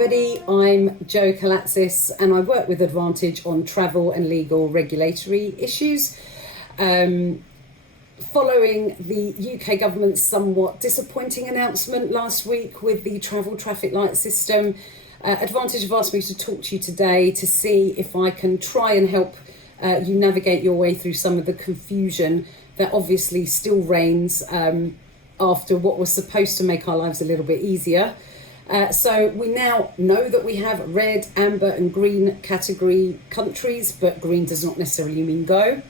everybody, I'm Jo Kolatsis and I work with Advantage on travel and legal regulatory issues. Following the UK government's somewhat disappointing announcement last week with the travel traffic light system, Advantage have asked me to talk to you today to see if I can try and help you navigate your way through some of the confusion that obviously still reigns after what was supposed to make our lives a little bit easier. So we now know that we have red, amber and green category countries, but green does not necessarily mean go.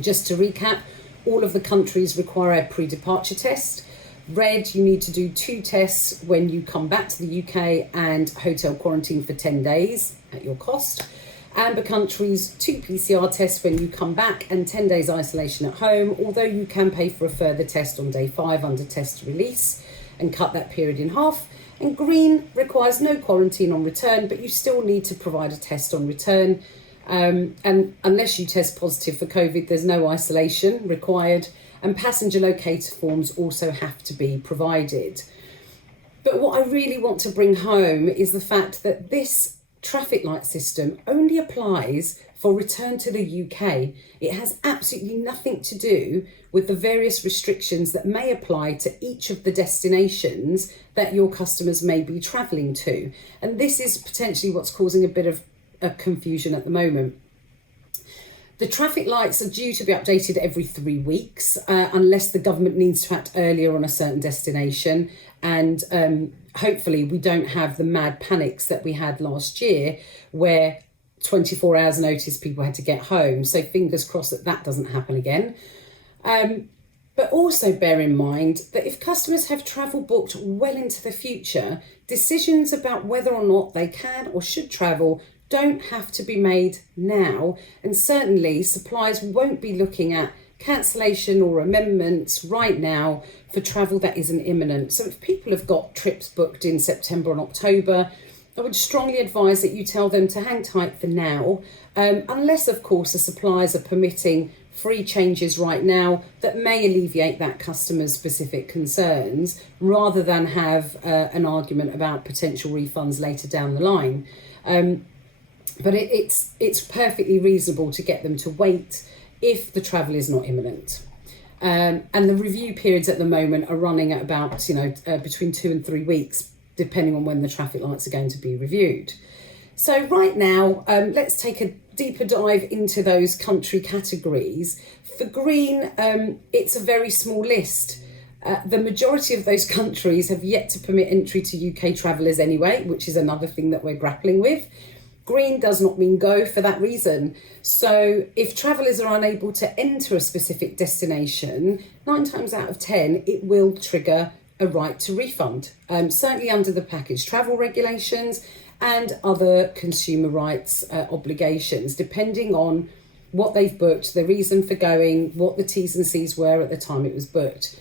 Just to recap, all of the countries require a pre-departure test. Red, you need to do 2 tests when you come back to the UK and hotel quarantine for 10 days at your cost. Amber countries, 2 PCR tests when you come back and 10 days isolation at home, although you can pay for a further test on day 5 under test release and cut that period in half. And green requires no quarantine on return, but you still need to provide a test on return. And unless you test positive for COVID, there's no isolation required. And passenger locator forms also have to be provided. But what I really want to bring home is the fact that this traffic light system only applies for return to the UK. It has absolutely nothing to do with the various restrictions that may apply to each of the destinations that your customers may be travelling to. And this is potentially what's causing a bit of confusion at the moment. The traffic lights are due to be updated every 3 weeks, unless the government needs to act earlier on a certain destination. And hopefully we don't have the mad panics that we had last year where 24 hours notice people had to get home. So fingers crossed that that doesn't happen again. But also bear in mind that if customers have travel booked well into the future, decisions about whether or not they can or should travel don't have to be made now. And certainly suppliers won't be looking at cancellation or amendments right now for travel that isn't imminent. So if people have got trips booked in September and October, I would strongly advise that you tell them to hang tight for now, unless of course the suppliers are permitting free changes right now that may alleviate that customer's specific concerns rather than have an argument about potential refunds later down the line. But it's perfectly reasonable to get them to wait if the travel is not imminent. And the review periods at the moment are running at about, between 2 and 3 weeks, depending on when the traffic lights are going to be reviewed. So right now, let's take a deeper dive into those country categories. For green, it's a very small list. The majority of those countries have yet to permit entry to UK travellers anyway, which is another thing that we're grappling with. Green does not mean go for that reason. So if travellers are unable to enter a specific destination, 9 times out of 10, it will trigger a right to refund, certainly under the package travel regulations and other consumer rights obligations, depending on what they've booked, the reason for going, what the T's and C's were at the time it was booked.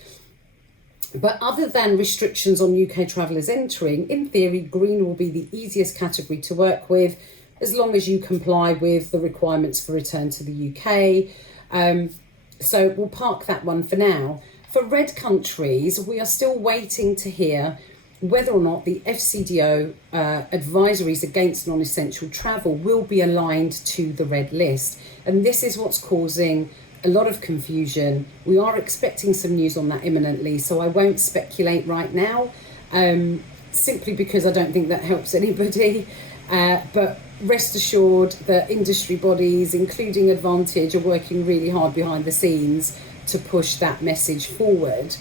But other than restrictions on UK travellers entering, in theory, green will be the easiest category to work with as long as you comply with the requirements for return to the UK. So we'll park that one for now. For red countries, we are still waiting to hear whether or not the FCDO advisories against non-essential travel will be aligned to the red list. And this is what's causing a lot of confusion. We are expecting some news on that imminently, so I won't speculate right now, simply because I don't think that helps anybody. But rest assured that industry bodies, including Advantage, are working really hard behind the scenes to push that message forward.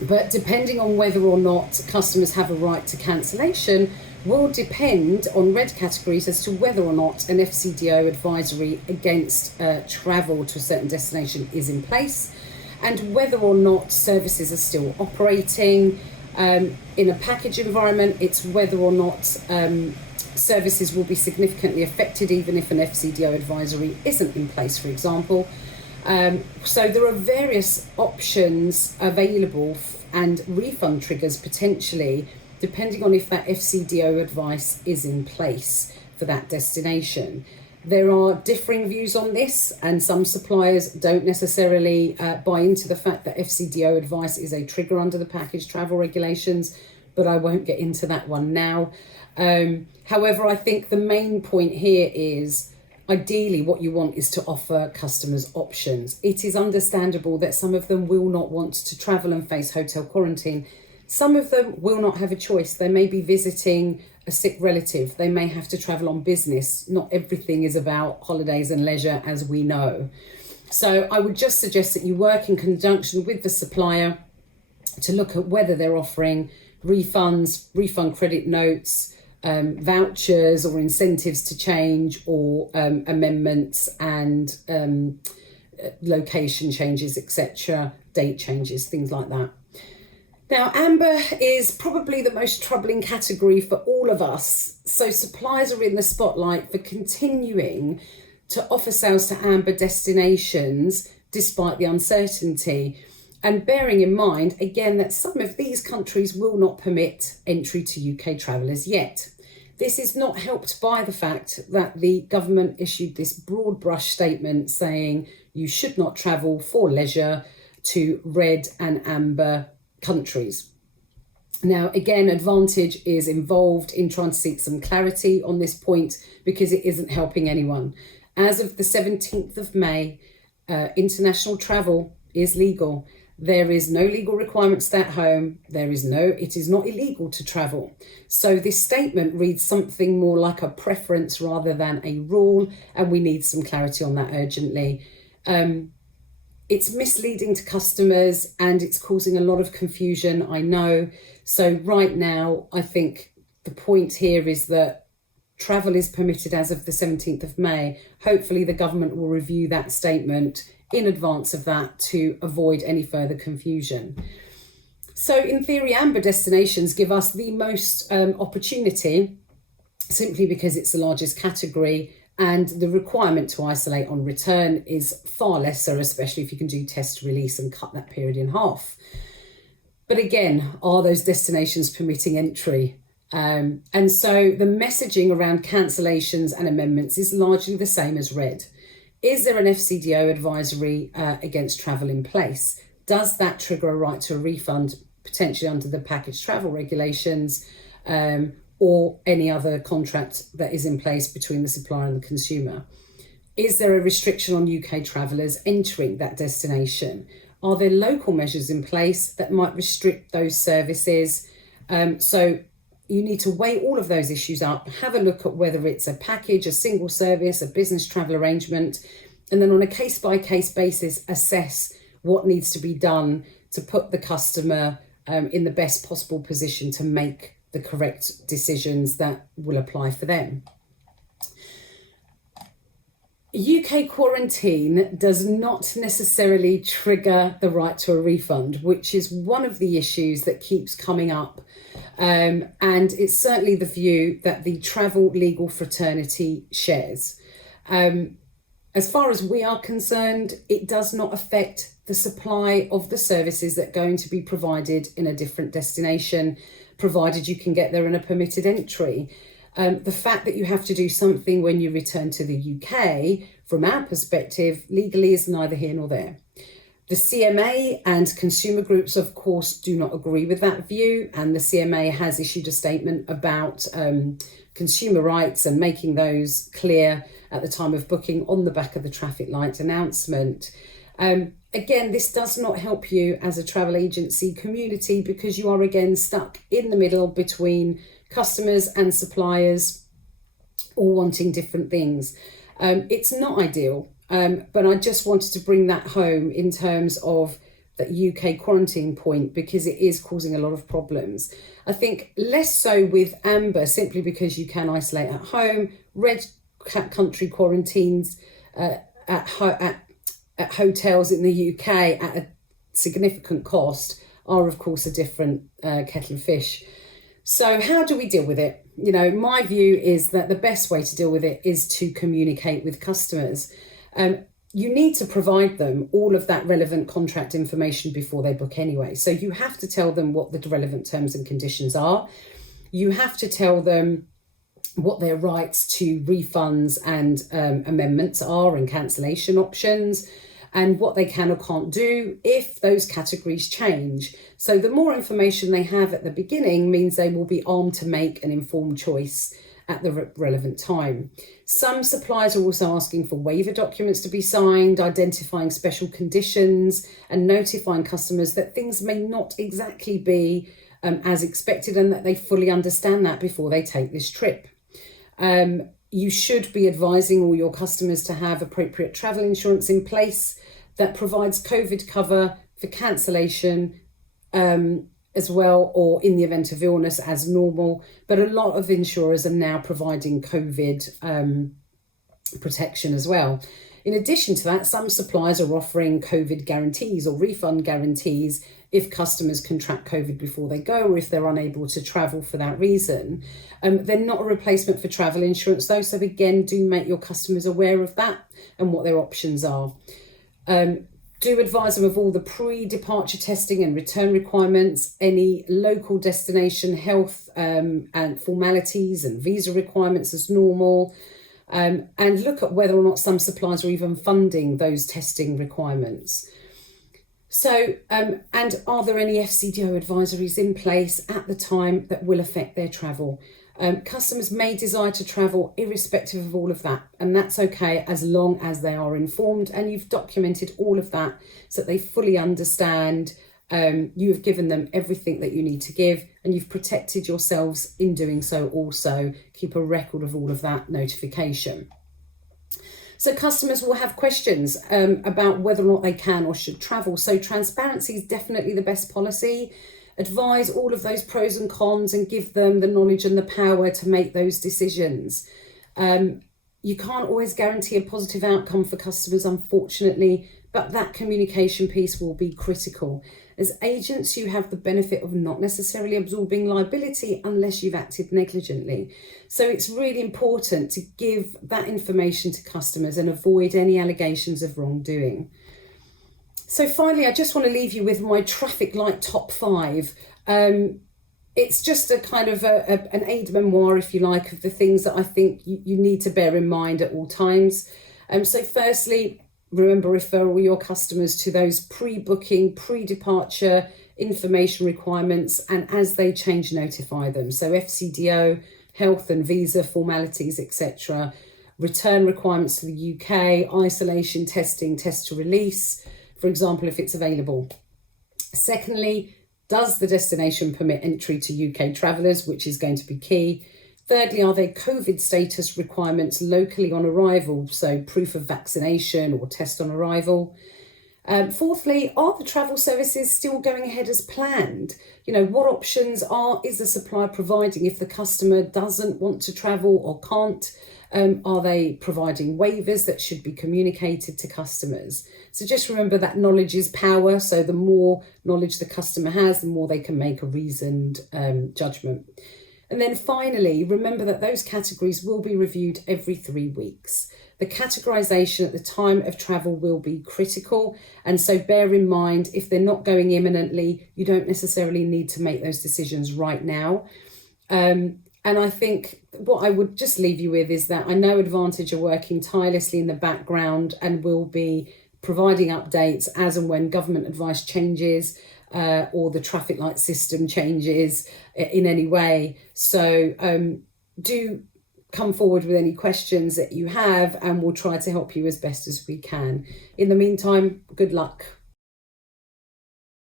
But depending on whether or not customers have a right to cancellation will depend on red categories as to whether or not an FCDO advisory against travel to a certain destination is in place and whether or not services are still operating. In a package environment, it's whether or not services will be significantly affected even if an FCDO advisory isn't in place, for example. So there are various options available and refund triggers potentially, depending on if that FCDO advice is in place for that destination. There are differing views on this, and some suppliers don't necessarily buy into the fact that FCDO advice is a trigger under the package travel regulations, but I won't get into that one now. However, I think the main point here is ideally what you want is to offer customers options. It is understandable that some of them will not want to travel and face hotel quarantine. Some of them will not have a choice. They may be visiting a sick relative. They may have to travel on business. Not everything is about holidays and leisure, as we know. So I would just suggest that you work in conjunction with the supplier to look at whether they're offering refunds, refund credit notes, vouchers or incentives to change, or amendments and location changes, etc., date changes, things like that. Now, amber is probably the most troubling category for all of us. So suppliers are in the spotlight for continuing to offer sales to amber destinations despite the uncertainty. And bearing in mind, again, that some of these countries will not permit entry to UK travellers yet. This is not helped by the fact that the government issued this broad brush statement saying you should not travel for leisure to red and amber countries. Now, again, Advantage is involved in trying to seek some clarity on this point because it isn't helping anyone. As of the 17th of May, international travel is legal. There is no legal requirement to stay at home. It is not illegal to travel. So this statement reads something more like a preference rather than a rule, and we need some clarity on that urgently. It's misleading to customers and it's causing a lot of confusion, I know. So right now, I think the point here is that travel is permitted as of the 17th of May. Hopefully the government will review that statement in advance of that to avoid any further confusion. So in theory, amber destinations give us the most opportunity simply because it's the largest category, and the requirement to isolate on return is far lesser, especially if you can do test release and cut that period in half. But again, are those destinations permitting entry? And so the messaging around cancellations and amendments is largely the same as red. Is there an FCDO advisory against travel in place? Does that trigger a right to a refund, potentially under the package travel regulations, or any other contract that is in place between the supplier and the consumer? Is there a restriction on UK travellers entering that destination? Are there local measures in place that might restrict those services? So you need to weigh all of those issues up, have a look at whether it's a package, a single service, a business travel arrangement, and then on a case-by-case basis, assess what needs to be done to put the customer in the best possible position to make the correct decisions that will apply for them. UK quarantine does not necessarily trigger the right to a refund, which is one of the issues that keeps coming up. And it's certainly the view that the travel legal fraternity shares. As far as we are concerned, it does not affect the supply of the services that are going to be provided in a different destination, provided you can get there in a permitted entry. The fact that you have to do something when you return to the UK, from our perspective, legally is neither here nor there. The CMA and consumer groups, of course, do not agree with that view, and the CMA has issued a statement about consumer rights and making those clear at the time of booking on the back of the traffic light announcement. Again, this does not help you as a travel agency community because you are again stuck in the middle between customers and suppliers all wanting different things. It's not ideal, but I just wanted to bring that home in terms of that UK quarantine point because it is causing a lot of problems. I think less so with amber simply because you can isolate at home. Red country quarantines at hotels in the UK at a significant cost are of course a different kettle of fish. So how do we deal with it? You know, my view is that the best way to deal with it is to communicate with customers. You need to provide them all of that relevant contract information before they book anyway. So you have to tell them what the relevant terms and conditions are. You have to tell them what their rights to refunds and amendments are and cancellation options. and what they can or can't do if those categories change. So the more information they have at the beginning means they will be armed to make an informed choice at the relevant time. Some suppliers are also asking for waiver documents to be signed, identifying special conditions and notifying customers that things may not exactly be as expected, and that they fully understand that before they take this trip. You should be advising all your customers to have appropriate travel insurance in place that provides COVID cover for cancellation as well, or in the event of illness as normal. But a lot of insurers are now providing COVID protection as well. In addition to that, some suppliers are offering COVID guarantees or refund guarantees if customers contract COVID before they go, or if they're unable to travel for that reason. They're not a replacement for travel insurance though, so again, do make your customers aware of that and what their options are. Do advise them of all the pre-departure testing and return requirements, any local destination health and formalities and visa requirements as normal. And look at whether or not some suppliers are even funding those testing requirements. So, and are there any FCDO advisories in place at the time that will affect their travel? Customers may desire to travel irrespective of all of that, and that's okay as long as they are informed and you've documented all of that so that they fully understand. You have given them everything that you need to give, and you've protected yourselves in doing so also. Keep a record of all of that notification. So customers will have questions about whether or not they can or should travel. So transparency is definitely the best policy. Advise all of those pros and cons and give them the knowledge and the power to make those decisions. You can't always guarantee a positive outcome for customers, unfortunately, but that communication piece will be critical. As agents, you have the benefit of not necessarily absorbing liability unless you've acted negligently. So it's really important to give that information to customers and avoid any allegations of wrongdoing. So finally, I just want to leave you with my traffic light top 5. It's just a kind of an aide memoir, if you like, of the things that I think you need to bear in mind at all times. So firstly, remember, refer all your customers to those pre-booking, pre-departure information requirements, and as they change, notify them. So FCDO, health and visa formalities, etc. Return requirements to the UK, isolation testing, test to release, for example, if it's available. Secondly, does the destination permit entry to UK travellers, which is going to be key. Thirdly, are there COVID status requirements locally on arrival, so proof of vaccination or test on arrival? Fourthly, are the travel services still going ahead as planned? What options is the supplier providing if the customer doesn't want to travel or can't? Are they providing waivers that should be communicated to customers? So just remember that knowledge is power. So the more knowledge the customer has, the more they can make a reasoned judgment. And then finally, remember that those categories will be reviewed every 3 weeks. The categorisation at the time of travel will be critical. And so bear in mind, if they're not going imminently, you don't necessarily need to make those decisions right now. And I think what I would just leave you with is that I know Advantage are working tirelessly in the background and will be providing updates as and when government advice changes or the traffic light system changes in any way. So do come forward with any questions that you have and we'll try to help you as best as we can. In the meantime, good luck.